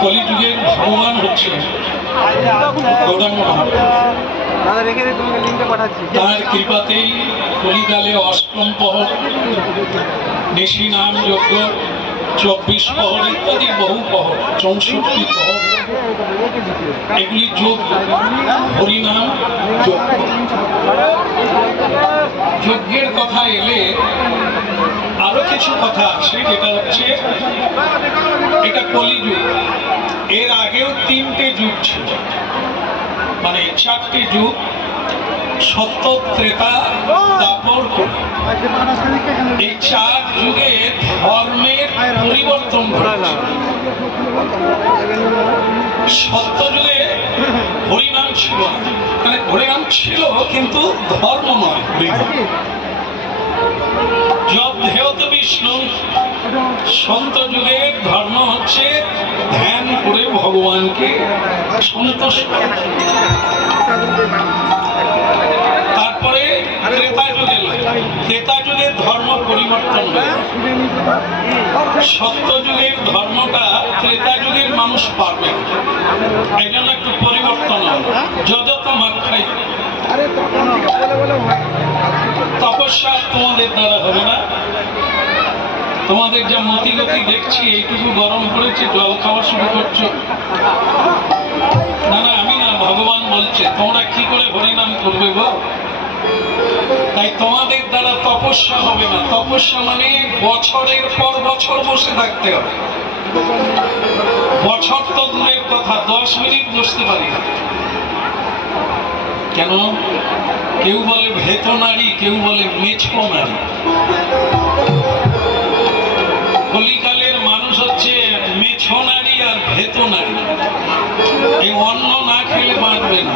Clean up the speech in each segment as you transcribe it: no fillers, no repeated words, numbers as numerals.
কলিযুগের ভগবান হচ্ছে তার কৃপাতেই কলিকালে অষ্টম পহর, নিশি নাম যজ্ঞ, 24 পহর ইত্যাদি বহু পহর, 64 পহর, এগুলি যোগ, হরিনাম যজ্ঞ। যজ্ঞের কথা এলে আরো কিছু কথা আছে, যেটা হচ্ছে এটা কলিযুগ। এর আগেও 3টে যুগ ছিল, মানে 4টে যুগ, সত্য, ত্রেতা, দ্বাপর, কলি। এই 4 যুগে ধর্মের পরিবর্তন ঘটেছে। সত্য যুগে হরিনাম ছিল, মানে হরিনাম ছিল কিন্তু ধর্ম নয়, হরিনাম। জপ ধ্যেয়ত বিষ্ণু। সন্ত যুগের ধর্ম হচ্ছে ধ্যান করে ভগবানকে সন্তুষ্ট। তারপরে ত্রেতা যুগে, ত্রেতা যুগের ধর্ম পরিবর্তন হয়। সত্য যুগের ধর্মটা ত্রেতা যুগের মানুষ পারবে, এই জন্য একটু পরিবর্তন হয়। যজত মাখাই, তপস্যা তোমাদের দ্বারা হবে না। তোমাদের যা মতিগতি দেখছি, এইটুকু গরম পড়েছে, জল খাওয়া শুরু করছো। না না, আমি না, ভগবান বলছে তোমরা কি করে হরিনাম করবে গো? তাই তোমাদের দ্বারা তপস্যা হবে না। তপস্যা মানে বছরের পর বছর বসে থাকতে হবে। বছর তো দূরের কথা, 10 মিনিট বসতে পারি না। কেন? কেউ বলে ভেত নারী, কেউ বলে মেছো নারী। কলিকালের মানুষ হচ্ছে মেছো নারী আর ভেত নারী। এই অন্ন না খেলে বাঁচবে না,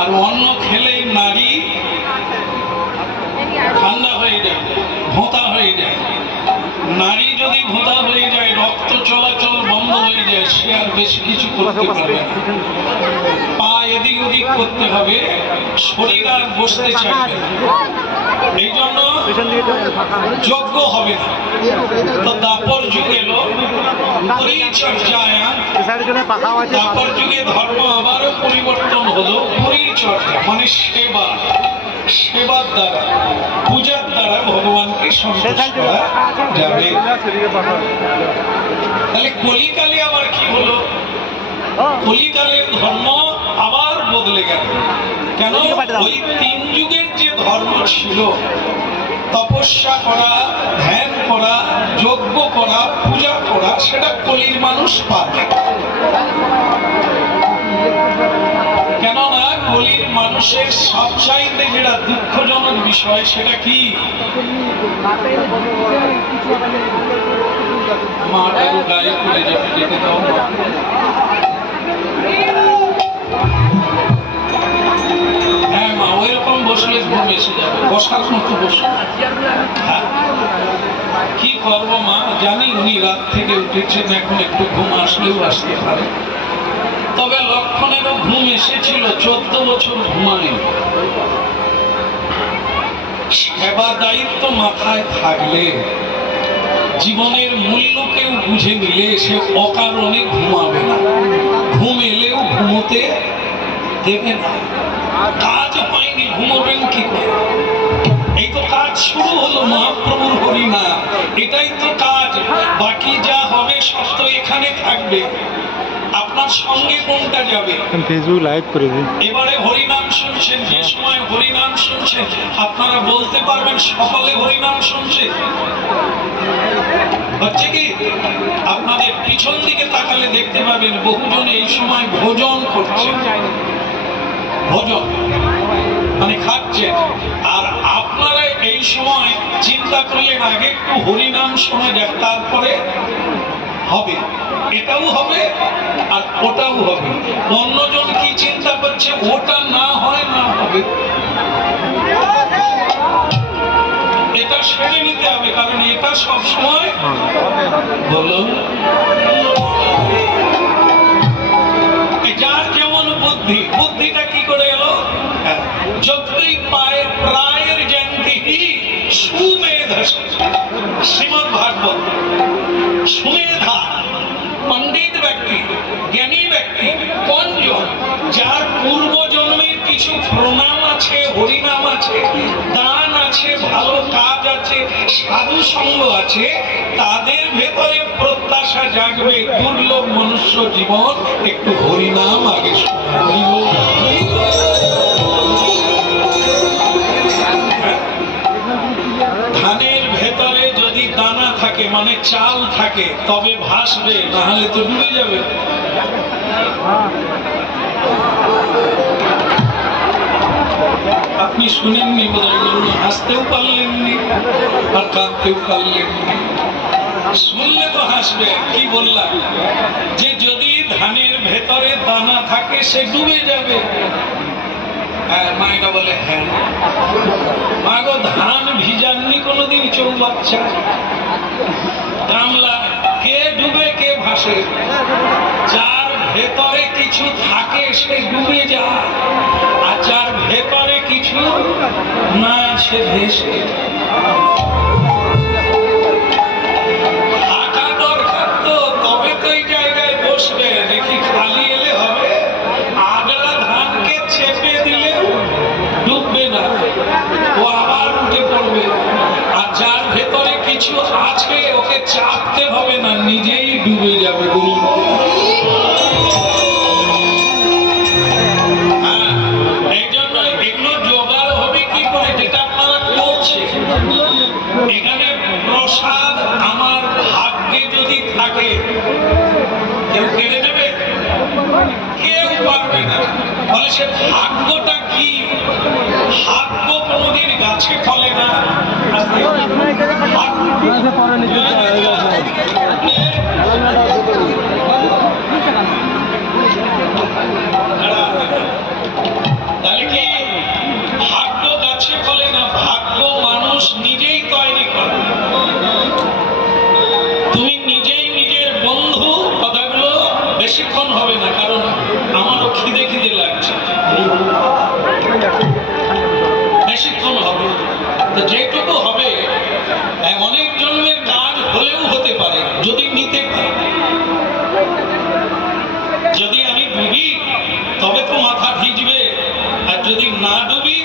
আর অন্ন খেলেই নারী ঠান্ডা হয়ে যায়, ভোঁতা হয়ে যায়। নারী যদি ভোঁতা হয়ে যায়, রক্ত চলাচল বন্ধ হয়ে যায়, সে আর বেশি কিছু করতে পারবে না। পা এদিক ওদিক করতে হবে, শরীর আর বসতে চাইবে না। এই জন্য যজ্ঞ হবে না। তো দাপর যুগ এলো, পরিচর্যায়। দাপর যুগে ধর্ম আবারও পরিবর্তন হলো। পরিচর্যা মানে সেবা, সেবার দ্বারা, পূজার দ্বারা ভগবানকে সন্তুষ্ট করা যাবে। তাহলে কলিকালে আবার কি হলো? কলিকালের ধর্ম আবার বদলে গেল। কেন? ওই 3 যুগের যে ধর্ম ছিল, তপস্যা করা, ধ্যান করা, যজ্ঞ করা, পূজা করা, সেটা কলির মানুষ পারে। কেননা কলির মানুষের সবচাইতে যেটা দুঃখজনক বিষয়, সেটা কি? মাটার গায়ে পড়ে যাবে, যেতে দাও। হ্যাঁ মা, ওইরকম বসলে ঘুম এসে যাবে, বসার মতো বসে। কি করবো মা, জানি উনি রাত থেকে উঠেছেন, এখন একটু ঘুম আসলেও আসতে পারে। তবে লক্ষণেরও ঘুম এসেছিল, 14 বছর ঘুমালেন। সেবা দায়িত্ব মাথায় থাকলে, জীবনের মূল্য কেউ বুঝে নিলে, সে অকারণে ঘুমাবে না। ঘুম এলেও ঘুমোতে দেবে না। কাজ হয়নি, ঘুমোবেন কি করে? এই তো কাজ শুরু হলো, মহাপ্রভুর হরিনাম, এটাই তো কাজ। বাকি যা হবে সব তো এখানে থাকবে। আপনার সঙ্গে কোনটা যাবে? এবারে হরিনাম শুনছেন, যে সময় হরিনাম শুনছেন, আপনারা বলতে পারবেন সকলে হরিনাম শুনছে? হচ্ছে কি? আপনাদের পিছন দিকে তাকালে দেখতে পাবেন বহুজন এই সময় ভোজন করছেন। ভোজন মানে খাচ্ছেন। আর আপনারা এই সময় চিন্তা করলেন আগে একটু হরিনাম শোনা যাক, তারপরে হবে। এটাও হবে আর ওটাও হবে। অন্যজন কি চিন্তা করছে? ওটা না হয় না হবে, এটা সেরে নিতে হবে, কারণ এটা সবসময় বলো যার যেমন বুদ্ধি। বুদ্ধিটা কি করে এলো? যতই পায়ের প্রায়ের জ্ঞান আছে, দান আছে, ভালো কাজ আছে, সাধু সঙ্গ আছে, তাদের ভেতরে প্রত্যাশা জাগবে দুর্লভ মনুষ্য জীবন একটু হরিনাম আগে শুনবো। ধানের ভেতরে যদি দানা থাকে মানে চাল থাকে তবে ভাসবে, না হলে তো ডুবে যাবে। আপনি শুনেননি বোধহয়, হাসতেও পারলেননি আর কাঁদতেও পারলেননি। শুনলে তো হাসবে। কি বললাম যে যদি ধানের ভেতরে দানা থাকে সে ডুবে যাবে। মায়েরা বলে হ্যাঁ মাগো, ধান ভিজাননি কোনোদিন চৌবাচ্চা গামলা, কে ডুবে কে ভাসে? যার ভেতরে কিছু থাকে সে ডুবে যায়, আর যার ভেতরে কিছু না সে ভেসে। থাকা দরকার তো, তবে তো এই জায়গায় বসবে, দেখি খালি এলে হবে? আগলা ধানকে চেপে দিলে ডুববে না, ও আবার উঠে পড়বে। আর যার ভেতরে কিছু আছে ওকে চাপতে হবে না, নিজেই ডুবে যাবে। এই জন্য এগুলো জোগাড় হবে কি করে, যেটা আপনারা করছে। এখানে প্রসাদ আমার ভাগ্যে যদি থাকে কেউ কেড়ে নেবে? কেউ পারবে না। বলে সে ভাগ্যটা কি? ভাগ্য কোনদিন গাছে ফলে না। তাহলে কি ভাগ্য গাছে ফলে না, ভাগ্য মানুষ নিজেই তৈরি করে। তুমি নিজেই নিজের বন্ধু। কথাগুলো বেশিক্ষণ হবে না, কারণ আমারও খিদে খিদে লাগছে, বেশিক্ষণ হবে তো। যেটুকু হবে অনেক জন্মের কাজ হলেও হতে পারে যদি নিতে পারে। যদি আমি ডুবি তবে তো মাথা ভিজবে, আর যদি না ডুবি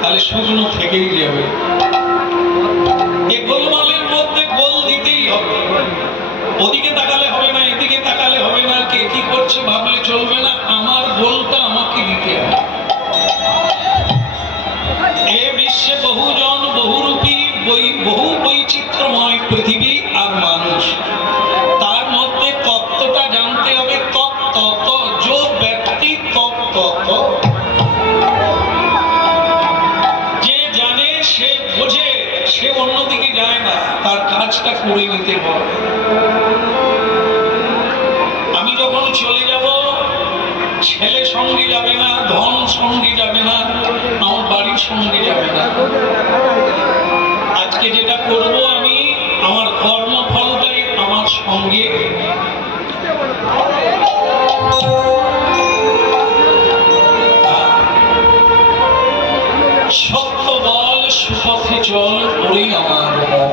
তাহলে শুকনো থেকেই যাবে। এই গোলমালের মধ্যে গোল দিতেই হবে। ওদিকে তাকালে হবে না, এদিকে তাকালে হবে না, কে কি করছে ভাবলে চলবে না, আমার গোলটা আমাকে দিতে হবে। এ বিশ্বে বহুজন বহুরূপী বহু বৈচিত্র্যময় পৃথিবী আর মানুষ, তার মধ্যে তত্ত্বটা জানতে হবে। তত্ত্ব যে ব্যক্তি তত্ত্ব, যে জানে সে বোঝে, সে অন্যদিকে যায় না, তার কাজটা করে নিতে হবে। আমি যখন চলে যাব, ছেলে সঙ্গে যাবে না, ধন সঙ্গে যাবে না, আমার বাড়ির সঙ্গে যাবে না। আজকে যেটা করব আমি, আমার কর্মফলটাই আমার সঙ্গে। সত্য বল সুপথে চল ওরে আমার মন।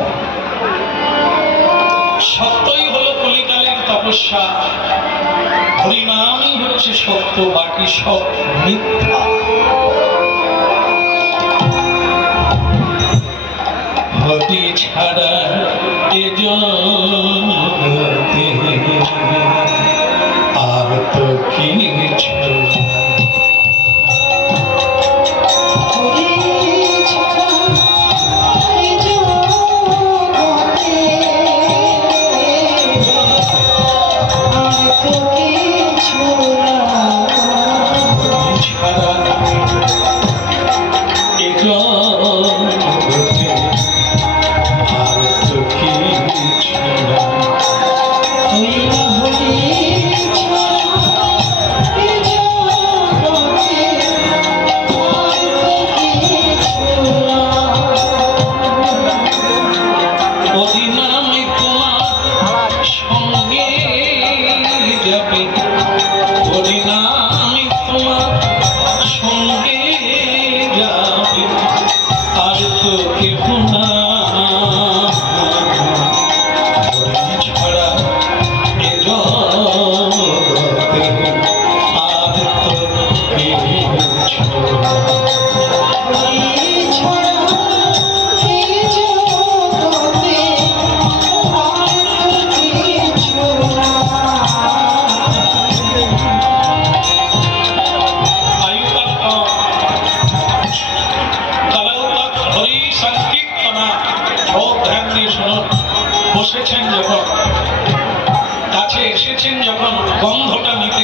সত্যই হলো কলিকালের তপস্যা, হরিনামই হচ্ছে সত্য, বাকি সব মিথ্যা। হরি ছাড়া এ জগতে আর তো কিছু ছাড়া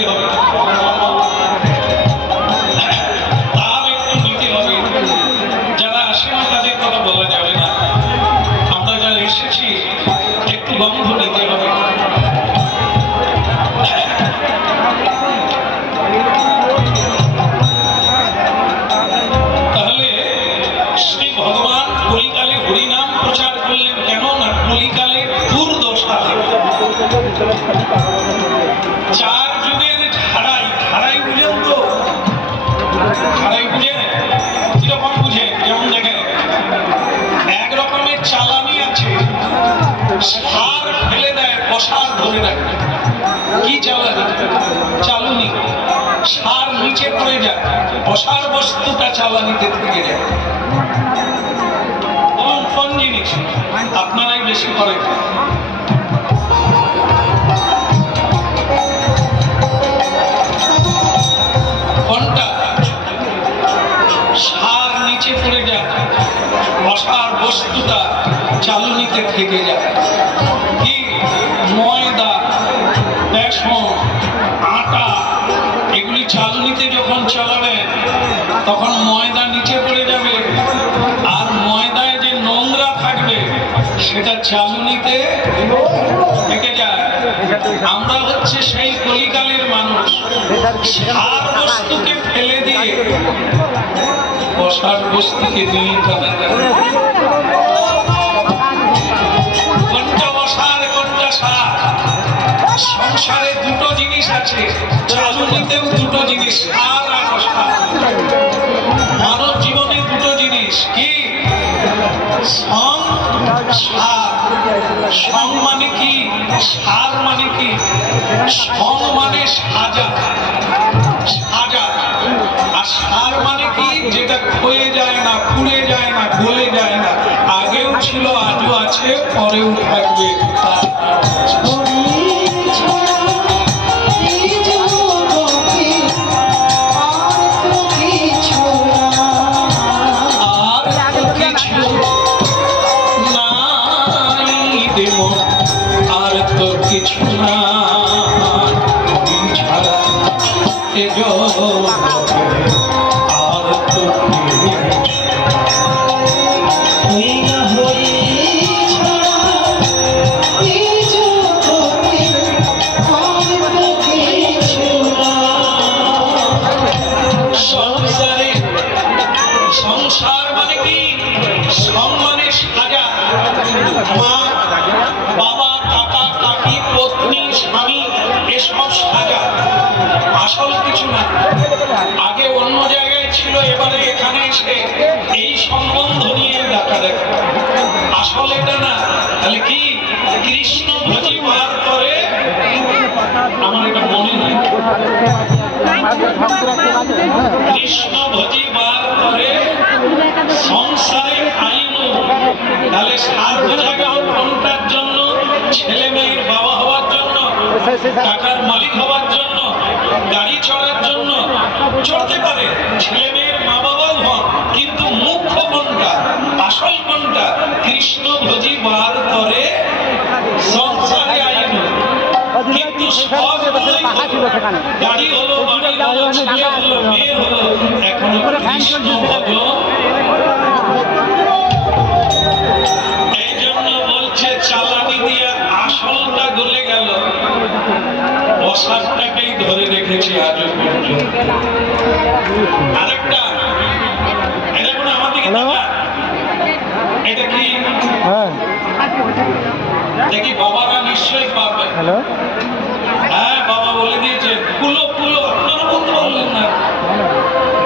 হবে, তাল একটু নিতে হবে। যারা আসে না তাদের কথা বলা যাবে না, আমরা যারা এসেছি একটু গন্ধ নিতে হবে। তাহলে শ্রী ভগবান কলিকালে হরিনাম প্রচার করলেন কেন না, কলিকালে দুর্দশা থেকে। চার যুগের ধারাই, ধারাই বুঝেন তো? ধারাই বুঝেন? কিরকম বুঝেন? যেমন দেখেন, এক রকমের চালানি আছে, সার ফেলে দেয়, অসার ধরে রাখে। কি চালানি? চালুনি। সার নিচে পড়ে যায়, অসার বস্তুটা চালানিতে থেকে যায়। বলুন কোন জিনিস? আপনারাই বেশি করেন। কোনটা? সার নিচে পড়ে যায়, অসার বস্তুটা চালুনিতে থেকে যায়। কি? ময়দা, বেসন, আটা, এগুলি চালুনিতে যখন চালাবে তখন ময়দা নিচে পড়ে যাবে, আর ময়দায় যে নোংরা থাকবে সেটা চালুনিতে থেকে যায়। আমরা হচ্ছে সেই কলিকালের মানুষ, সার বস্তুকে ফেলে দিয়ে অসার বস্তুকে নিয়ে কোনটা অসার কোনটা সার? সংসারে দুটো জিনিস আছে, চালুনিতেও দুটো জিনিস, সার আর অসার। মানব জীবনে দুটো জিনিস, কি? সং, সার। সং মানে কি? সার মানে কি? সং মানে সাজা, সাজা। আর সার মানে কি? যেটা ক্ষয়ে যায় না, পুড়ে যায় না, গলে যায় না, আগেও ছিল, আজও আছে, পরেও থাকবে। আর তো কিছু না ছাড়া এ আর তো সংসারে, সংসার মানে কি? সং মানে সাজা। মা, বাবা, কাকা, কাকি, পত্নী, স্বামী, এসব সাজা, আসল কিছু না। আগে অন্য জায়গায় ছিল, এবারে এখানে এসে এই সম্বন্ধ নিয়ে দেখা দেখে, আসল এটা না। তাহলে কি? কৃষ্ণ ভজি বার করে, আমার এটা মনে নাই, কৃষ্ণ ভজি বার করে সংসারে আইন। তাহলে সার বোঝা গেল কোনটার জন্য? ছেলে মেয়ের বাবা হওয়ার জন্য, টাকার মালিক হওয়ার জন্য, গাড়ি চড়ার জন্য। চড়তে পারে, ছেলে মেয়ের মা বাবাও হন, কিন্তু মুখ্য কোনটা, আসল কোনটা? কৃষ্ণ ভজি বার করে সংসারে আইন। কিন্তু সব গাড়ি হলো, বাড়ি হলো, ছেলে হলো, মেয়ে হলো, এখনো কৃষ্ণ ভজন। এই জন্য বলছে চালানি দিয়ে আসলটা গলে গেল, অসারটাকেই ধরে রেখেছে আজও পর্যন্ত। আরেকটা, এটা কোনো আমার দিকে তাকা, এটা কি? দেখি বাবারা নিশ্চয়ই পারবেন। হ্যাঁ, বাবা বলে দিয়েছে কুলো কুলো। আপনারা বলতে পারলেন না,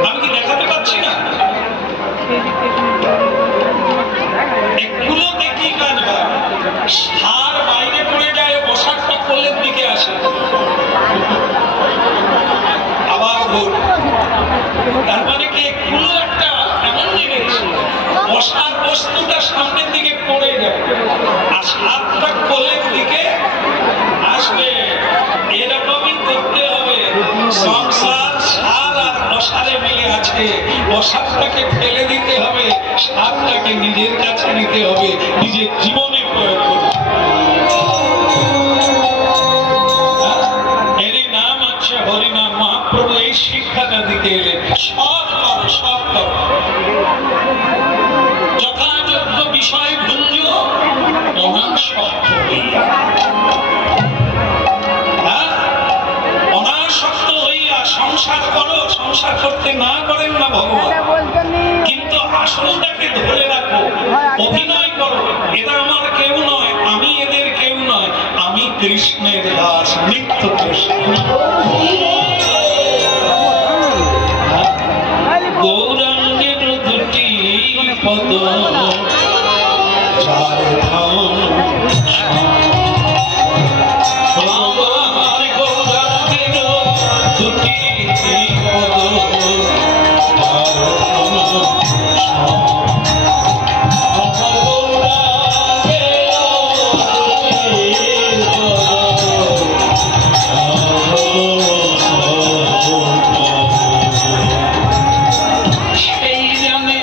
আমি কি দেখাতে পাচ্ছি না? এগুলোতে কি কাজ হয়? সার বাইরে পড়ে যায়, অসারটা কোলের দিকে আসে, আবার ভোর। তার মানে কি? এগুলো একটা এমন জিনিস, অসার বস্তুটা সামনের দিকে পড়ে যাবে, আর সারটা কোলের দিকে আসবে। এরকমই করতে হবে। সংসার সার আর অসারে মিলে আছে, অসারটাকে ফেলে দিতে হবে, সারটাকে নিজের কাছে নিতে হবে, নিজের জীবনে প্রয়োগ করতে হবে। এরই নাম হচ্ছে সব করো, সব করো, যথাযোগ্য বিষয় ভুঞ্জ অনাসক্ত হইয়া, অনাসক্ত হইয়া সংসার করো। সংসার করতে না করেন না ভগবান, কিন্তু আসলটাকে ধরে রাখো, অভিনয় করো। এরা আমার কেউ নয়, আমি এদের কেউ নয়, আমি কৃষ্ণের দাস, নিত্য কৃষ্ণ। গৌরাঙ্গের দুটি পদ চার ধাম, আমার গৌরাঙ্গের দুটি পদ চার ধাম, আমার গৌরাঙ্গের দুটি পদ সেই জানে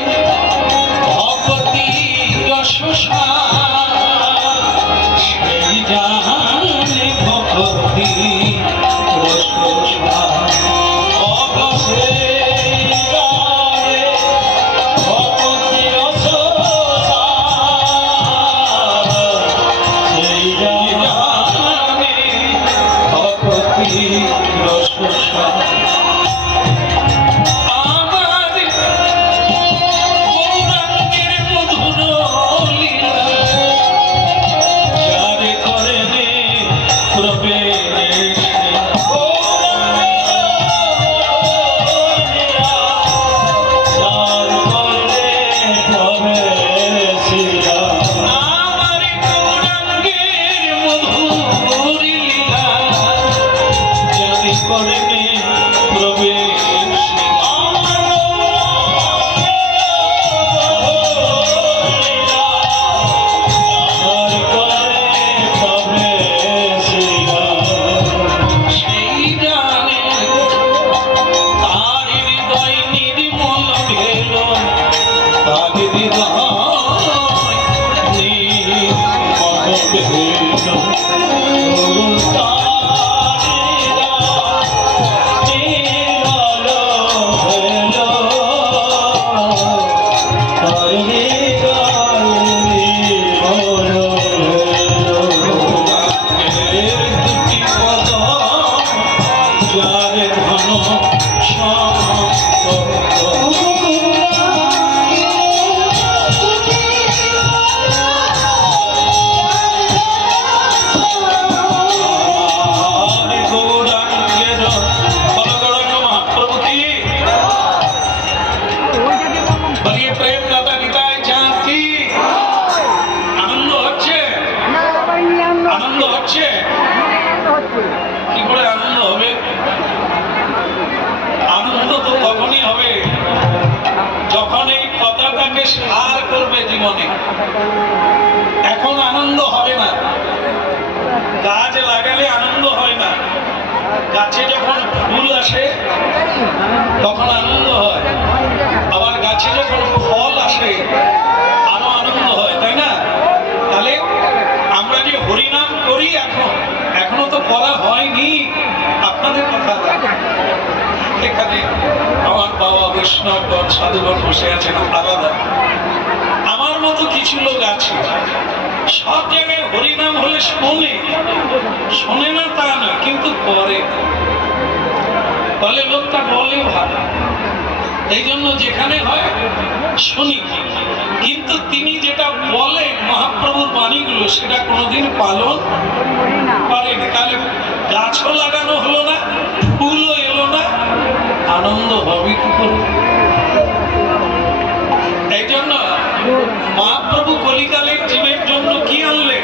ভগতি রসসার, সেই জানে ভগতি রসসার, অগসে জানে ভগতি রসসার, সেই জানে ভগতি রসসার। কি করে আনন্দ হবে? আনন্দ তো তখনই হবে যখন এই কথাটাকে সার করবে জীবনে। এখন আনন্দ হবে না, গাছ লাগালে আনন্দ হয় না, গাছে যখন ফুল আসে তখন আনন্দ হয়, আবার গাছে যখন ফল আসে আরো আনন্দ হয়, তাই না? তাহলে আমরা যে হরিনাম করি এখনো তো করা হয়নি। আপনাদের কথা এখানে আমার বাবা বৈষ্ণবগণ সাধুগণ বসে আছেন আলাদা, আমার মতো কিছু লোক আছে সব জায়গায় হরিনাম হলে শোনে না তা না, কিন্তু করে। তাহলে লোকটা বলে ভালো, এই জন্য যেখানে হয় শুনি, কিন্তু তিনি যেটা বলেন মহাপ্রভুর বাণীগুলো সেটা কোনোদিন পালন করেনি। তাহলে গাছও লাগানো হলো না, ফুলও এলো না, আনন্দ হবে কি করে? এই জন্য মহাপ্রভু কলিকালের জীবের জন্য কি আনলেন?